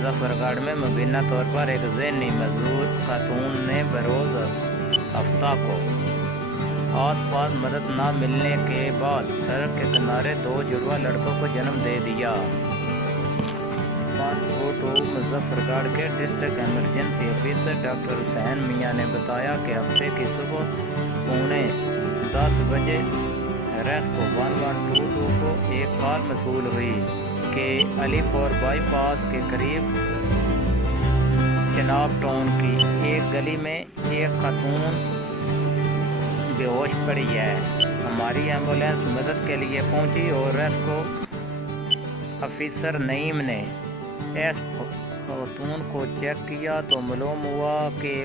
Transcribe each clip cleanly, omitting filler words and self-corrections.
मुजफ्फरगढ़ में मुबीना तौर पर एक ज़हनी मजबूर खातून ने बरोज़ हफ्ता को आस-पास मदद न मिलने के बाद सड़क के किनारे 2 जुड़वा लड़कों को जन्म दे दिया। 522 मुजफ्फरगढ़ के district emergency officer doctor Hussain Mian ने बताया कि हफ्ते की सुबह 9:45 बजे रेस्क्यू 1122 को एक कॉल मसूल हुई कि अलीपुर बाईपास के करीब चनाब टाउन की एक गली में एक खातून बेहोश पड़ी है। हमारी एम्बुलेंस मदद के लिए पहुंची और रेस्क्यू ऑफिसर नईम ने इस खातून को चेक किया तो मालूम हुआ कि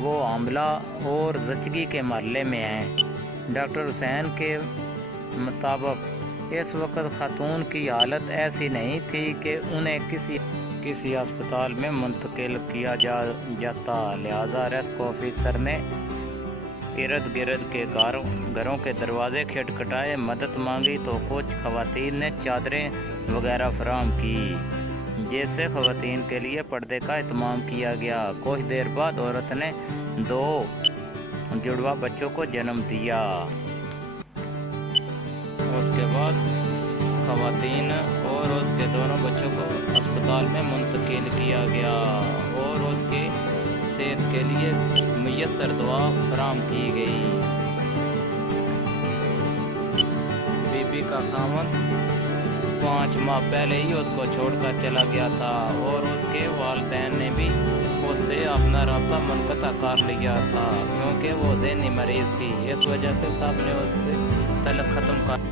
वो आमला और जचगी के महल्ले में हैं। डॉक्टर हुसैन के मुताबिक इस वक्त खातून की हालत ऐसी नहीं थी कि उन्हें किसी अस्पताल में मुंतकिल किया जाता, लिहाजा रेस्क्यू ऑफिसर ने इर्द गिर्द के घरों के दरवाजे खटखटाए, मदद मांगी तो कुछ खवातीन ने चादरें वगैरह फराहम की, जैसे खवातीन के लिए पर्दे का इत्माम किया गया। कुछ देर बाद औरत ने 2 जुड़वा बच्चों को जन्म दिया। उसके बाद खवातीन और उसके दोनों बच्चों को अस्पताल में मुंतकिल किया गया और उसके सेहत के लिए मुयस्सर दुआ फराहम की गई। बीबी का खामन 5 माह पहले ही उसको छोड़कर चला गया था और उसके वालिदैन ने भी उससे अपना राब्ता मुनक़ता कर लिया था, क्योंकि वो ज़हनी मरीज थी। इस वजह से सब ने उससे तल्लुक़ ख़त्म कर